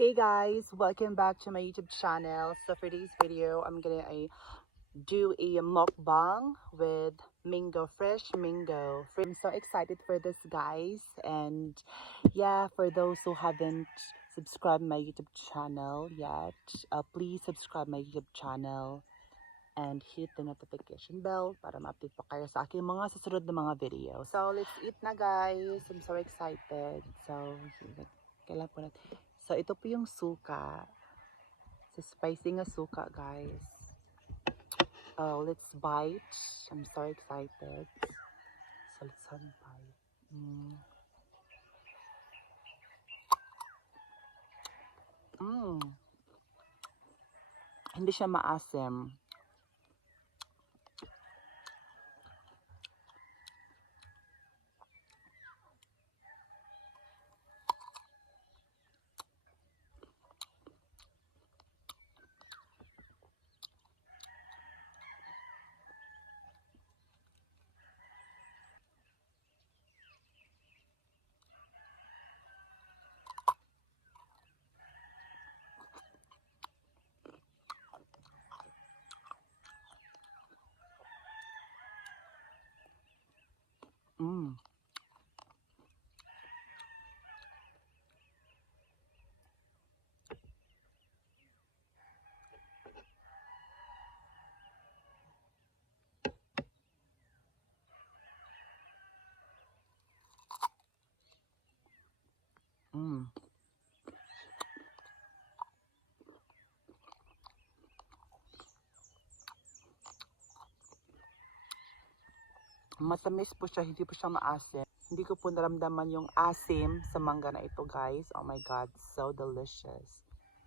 Hey guys, welcome back to my YouTube channel. So for this video, I'm gonna do a mukbang with fresh mango. I'm so excited for this, guys. And yeah, for those who haven't subscribed my YouTube channel yet, please subscribe my YouTube channel and hit the notification bell para ma-update po kayo sa aking mga susunod na mga video. So let's eat na, guys. I'm so excited. So kailan po natin. So ito po yung suka. So spicy nga suka, guys. Oh, let's bite. I'm so excited. So let's have a bite. Hindi siya maasim. Mm. Mm. Matamis po siya, hindi po siya maasim. Hindi ko po naramdaman yung asim sa mangga na ito, guys. Oh my God, so delicious.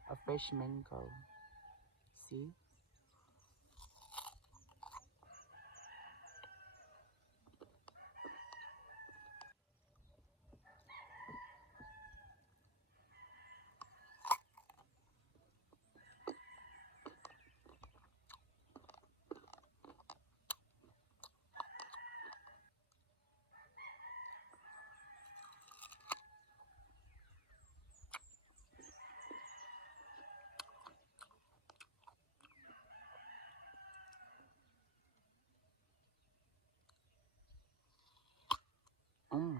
A fresh mango. See? Mm.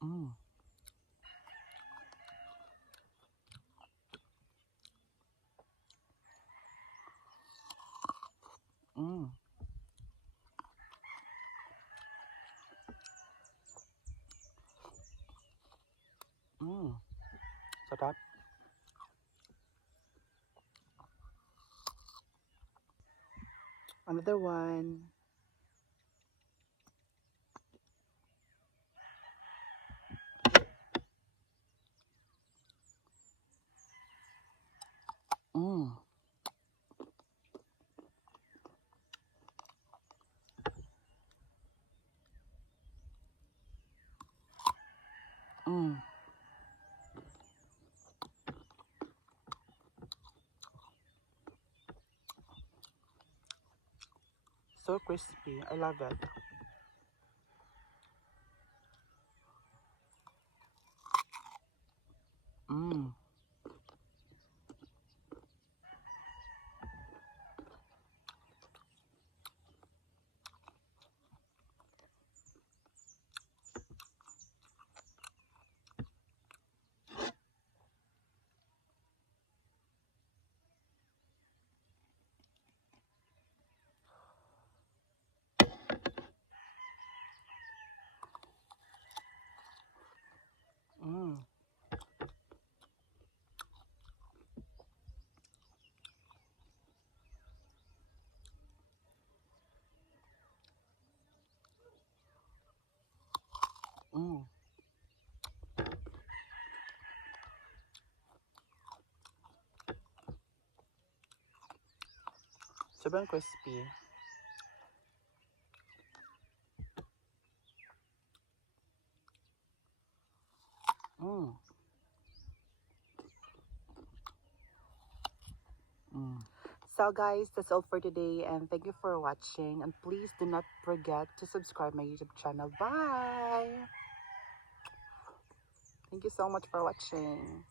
Mm. Mm. Mm. Sarap. Another one. Mm. Mm. So crispy. I love it. Mm. Mm. Mm. Sobrang crispy. Mm. Mm. So guys, that's all for today, and thank you for watching, and please do not forget to subscribe my YouTube channel. Bye. Thank you so much for watching.